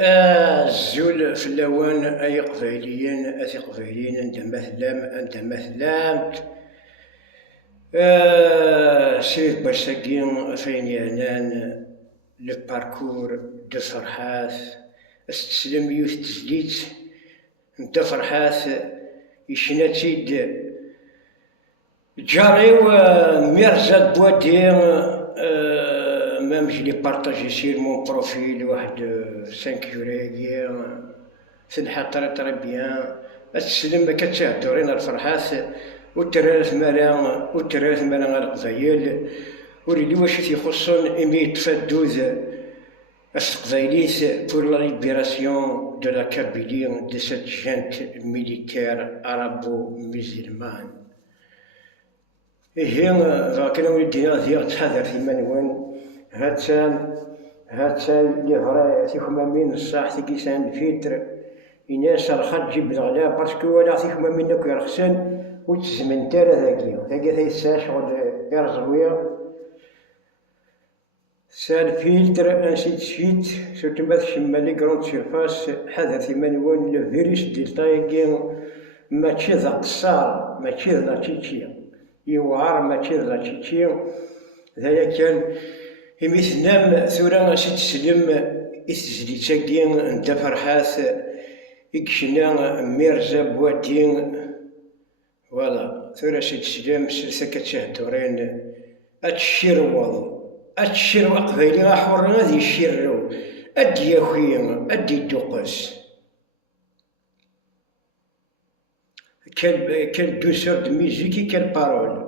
الزول في اللوان أي قبايليين أثي قبايليين عندها مثلام سيد باشاكين فين يعنان لو باركور دو فرحات استسلم يوث تزليت نتا فرحات يشناتيد جاريو ميرزا بوادي ميم جو لي بارطاجي سير مون بروفيل واحد 5 يوراكي سنحة طري بيان استسلم كتهدرين الفرحات وترات مالا غا القبايل ولي واش تيخصن إمي يتفادوز القبايليس بور لا ليبيراسيون دو لا كابيلي دو سيت جانت ميليتير أرابو مسلمان. إيه كانوا وليدينا ديال تحضر في منوان هاتان لي فرا تيخمامين الصاح تيكيسان الفيتر إناس رخا تجيب الغلا باسكو ولا تيخمامين داك يرخصن وتزمن تالا ثاقي تيسا شغل يرزويا سال فيلتر انسي تشيت سورتو ما تشمى لي كروند سيرفاس حذر في منوان لو فيروس ديلتايكي ماشي ذا قصار ماشي ذا تشيتشي يوعر ماشي ذا تشيتشي ذايا كان يميثنام ثورا انسي تسلم إتزليتاكي نتا فرحات إكشنا ميرزا بواتين فوالا ثورا سي تسلم سلسا كتهدرين أتشيرو قبايلي أحور غادي يشيرو أدي يا خويا أدي الدقس كان دوسور دو ميزيكي كان بارول.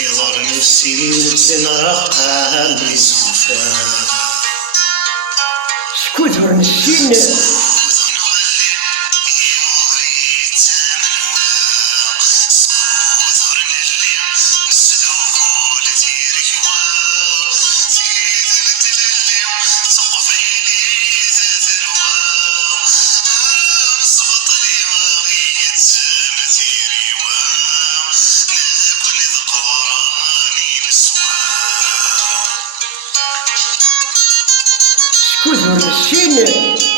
يغر نفسي سنرقها بسوفا سكوت ورنسين كثر السين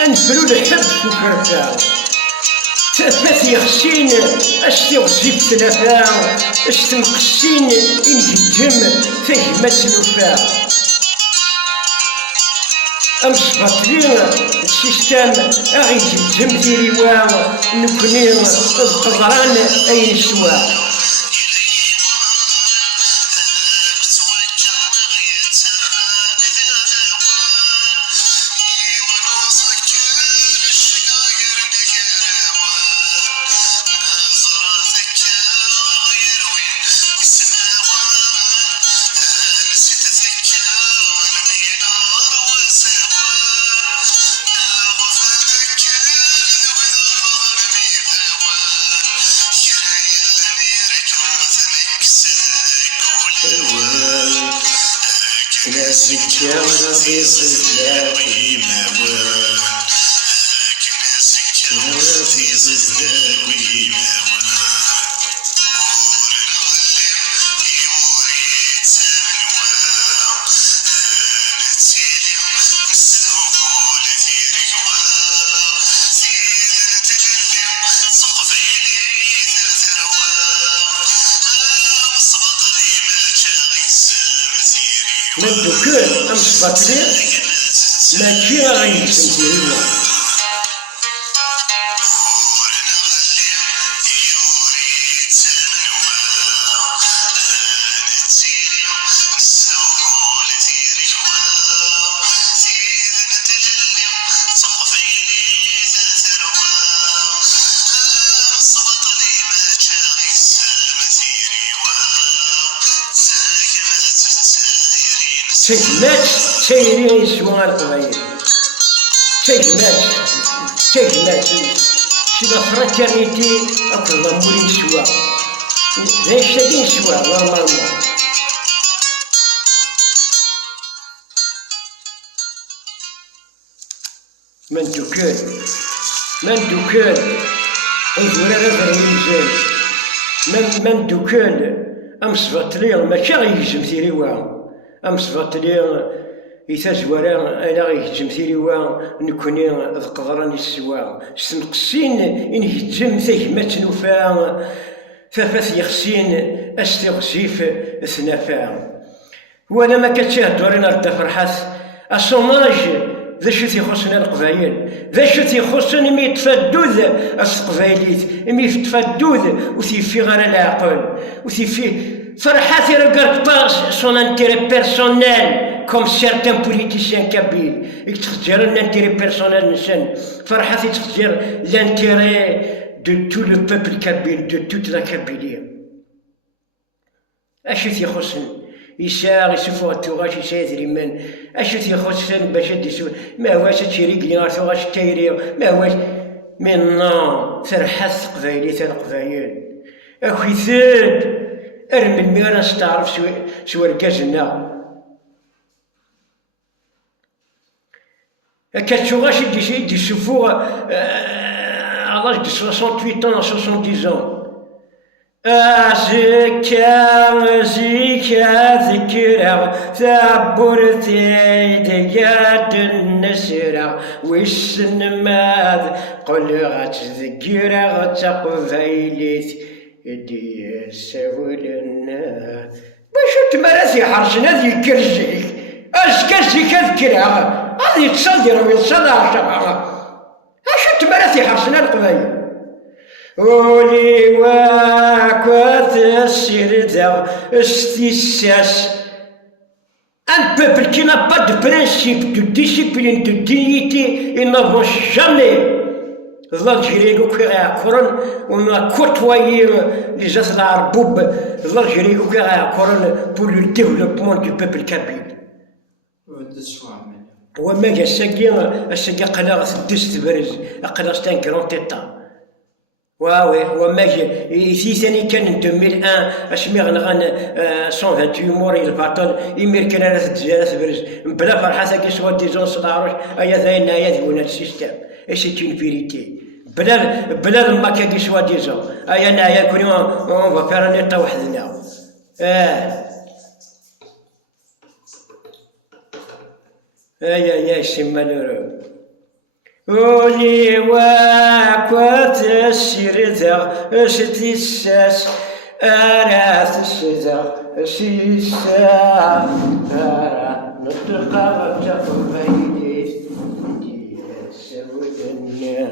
أنفلو الحب وكرتا ثلاث يخسين أستغزي بثلاثة أستنقسين إنجدهم فهمة نفا أمسبطلين السيستم أغيجدهم ديريوا نكنين القدران أي نسوا ناسك يا ربي صدلاقي موال ناسك يا ربي صدلاقي موال من دوكان أمصباطلي ماشي غيجسم ديالو. تجمعت تايرين يسوى القبايل، تجمعت شي فراترنيتي أكل ضموري نسوى زي الشادي نسوى نورمالمون. من دوكان أيدورا راه مزيان من دوكان أمصباطلي ماشي غيهزم تيريوها. أمصباطلي إتازوارا أنا غيهجم تيريوا نكوني ذقضراني السوا سنقسين إن هجم تيهمات نوفا فافاث يخسين أستغزيف ثنافا. وانا ما كتشاهدورين ردا فرحات الصوماج ذا شو تيخصنا القبايل، ذا شو تيخصنا مي تفدوذ القبايليت، مي تفدوذ وتيفي غير العقل وتيفي فرحات ريغارد با سون انتيري بيرسونيل كوم سيرتان بوليتيسيان كابيل يتخجر الانتيري بيرسونيل نسان. فرحات يتخجر لانتيري دو تو لو بوبل كابيل دو توت لا كابيلية. اشو تيخصنا يساغ يسوفو التوغاش يسايد ريمان اشو تيخصنا باش يديسو ما هواش هادشي ريقلي غير توغاش كايري ما هواش من نو فرحات قبايلية القبايل اخوي ثاد ارمي الميرا نستعرف سوا ركازنا كتشوغاش يدي يشوفو على لاج دو 68 ans 70 ans. زيكا ذكرى ثابورتي دياد النسرة ويسن ماذ قل غتذكرى غتقفايليت يدي سولنا باش تمارسي حرشنا ذي كرزيك اسكاسي كذكرى غادي تصدر ويتصدر عشرة اش تمارسي حرشنا القبايل ولي واكوات السردة استيساس un peuple qui n'a pas de principe, de discipline, de dignité, ils n'avont jamais l'Algérie on a côtoyé les Aslarboub, l'Algérie pour le développement du peuple kabyle. وما جا الساقي قناة الدست برز قناة ستان كرون تيتا واوي وما جا في ثاني كان 2001 اشمي غنغان 128 موري الباطل يمير كان على الجزائر برز بلا فرحة ساقي سوا ديزون صداروش ايا ذاين ايا ذيونا السيستم اي سي اون فيريتي بلا ما كاكي سوا ديزون ايا نايا كوني اون فا فير ان ايطا وحدنا ايا سي مالورو ولي واكوات السردة ستيساس أراث السردة سيسا أرا نطلقا تقبيلي سودنا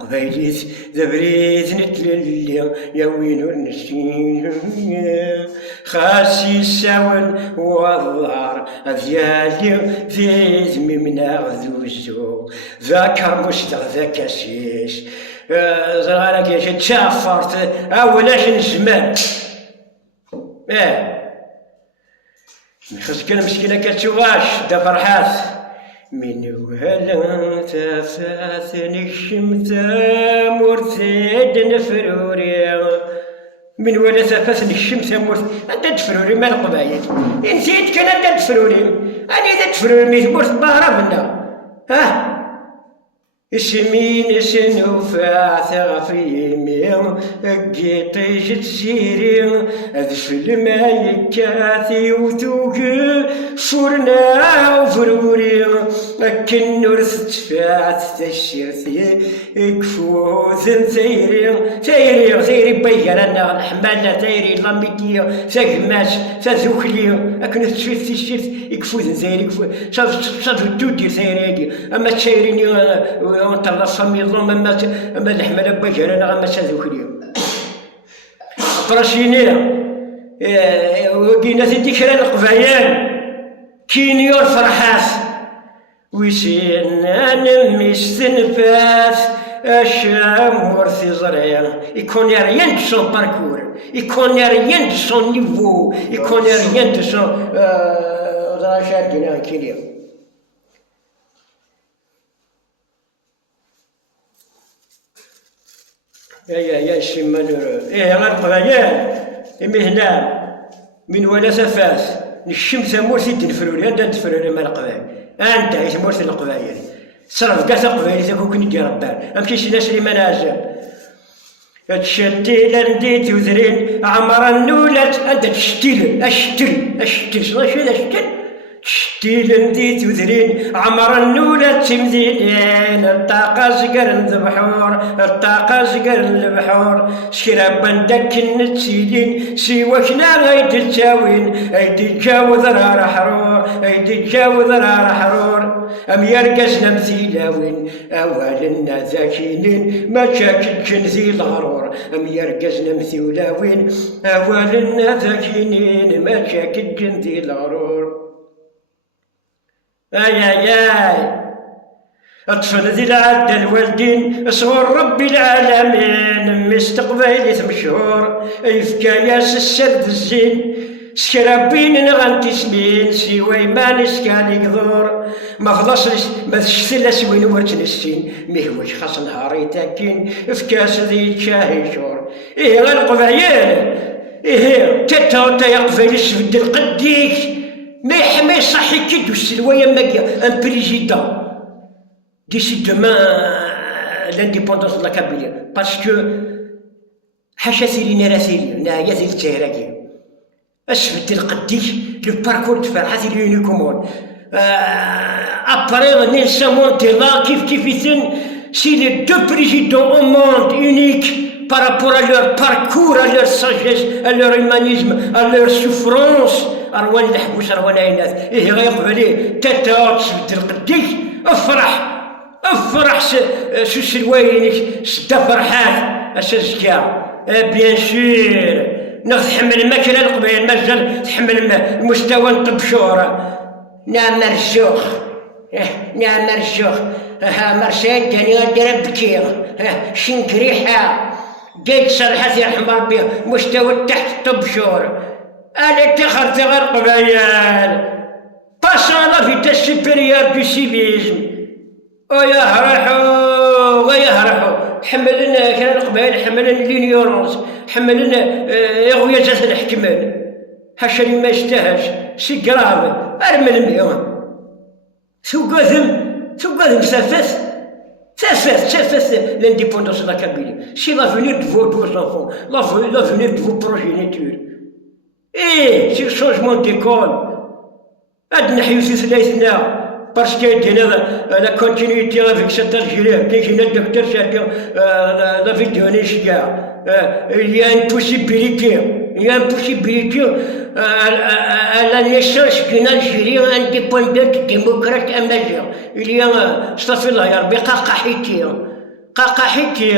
قبيليت ذبريت نتللي يا وينو النسين خاسي ساون والضار ذيالي في ذمي من غذوزو ذاك مشتغ ذاك اسيس زغانا كيش تشافرت اولاش نزمان خاص كان مسكينه كتشوغاش دا فرحات من وهلا تفاثني الشمسة مرثد نفروري من ولا تفاثني الشمسة مرثد أنت تفروري مال القبايل نسيت كان أنت تفروري أنا إذا تفروري ميت مرث بهربنا اسمين سنوفا ثغفيمي قيطي جتسيري أذف الماء كاثي وثوك فرنا وفروري أكن ورث تفاعت تشيرتي كفوز سيري بيجانا الحمالة سيري لاميكية ساكماش سازوكلية أكن تشيرت كفوز سيري صادو تودي سيري أما تشيريني وانتر صامي الله أما الحمالة بيجانا أما سازوكلية براشينينا وقينا ذكرى القبايل كينيور فرحاس ويسين نميس تنفاس الشام ورثي زريان يكون ريان سون باركور يكون ريان سون نيفو يكون ريان سون شادنا كينيور يا شمال غير القبايل مهنا من ولا سفاس الشمس مورثي تنفروري هذا تنفروري مال القبائل انت عيش مورثي القبائل صرف كاس القبائل تاكو كنتي ربان امشي شي ناس اللي منازل تشتي لنديت وزرين عمر النولات انت تشتي اشتي شنو تشتي لنديت وزرين عمر النولات تمزينين الطاقة زقر البحور شرابا دك النتسيلين سيوكنا غيد التاوين ايدي تجاوز رار حرور ام يرقصنا مثيلاوين اولنا ذاكينين ما شاكت جنزي الغرور ام يرقصنا مثيلاوين اولنا ذاكينين ما شاكت جنزي الغرور آي أطفال ذي العد الوالدين صور رب العالمين مستقبلي مشهور يفكاياس السرد الزين سكرابين نغنتي سمين سيوي ما نسكالي قدور ما خلصش ما تشتل سوين ورتن السين مهوش خاص نهاري تاكين فكاس ذي تشاهي شور إيه غير قبايل إيه تاتا يقفل السفد القديك ما يصحي كي دوز السلوايا ماكيا ان بريزيدون ديسي دومان لانديبوندونس دو لا كابيليا باسكو حاشا سيرينا راه سيرينا نايا زي الجزائر اسفد القديك لو باركور تفرحات اليوني كومون ابري نيلسون مانديلا كيف يتن سي لي دو بريزيدون او موند اونيك par rapport à leur parcours, à leur sagesse, à leur humanisme, à leur souffrance. أروان الحبوس أروان عينات إيه غيقبلي تاتا تسبت القديك افرح سو سلواينك سدا فرحات أساسكا بيان سور ناخذ تحمل الماكلة القبيل مازال تحمل المستوى نطبشورة نعم مرشوخ مرسيد داني غندير بكير شنكريحة جيت صالحة يرحم ربي مستوى تحت طبشور أنا اتخذت غير قبايل باسون لا فيتاس سوبيريور دو سيفيزم ويهرحوا حملنا كان القبايل حملنا لينيورونس حملنا يا خويا جات نحكمل حاشا لي ما يشتهاش سي كراف ارمي المليون ثقاثم سافاس l'indépendance de la Kabylie. C'est l'avenir de vos enfants, l'avenir de vos progénitures. Et c'est le changement d'école. أدنى حيوسي ثلاثنا parce qu'il y a la continuité avec cette Algérie, qui est notre docteur, la vie de Nishka. Il y a une possibilité, à la naissance d'une Algérie indépendante, démocrate et majeure. Il y a, Stafillah Yarbi, Qaqahiti,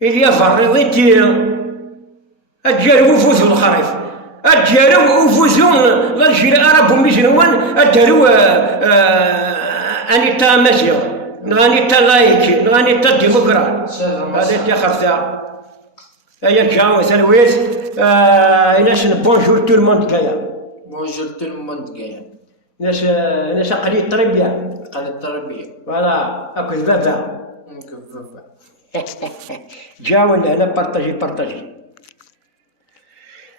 il y a Varriditi, Adjarou Fouzou Kharif. أتجاروا وفوزون الجيل العرب ومجنون أتجاروا أنيتا مزيغ نغانيتا لايكي نغانيتا ديمقراط هذا تخرثا هيا جاو سلويس ناس بونجور تو الموند كايا بونجور تو الموند كايا ناس قليل التربية فوالا أكو ذبابة جاو هنا بارطاجي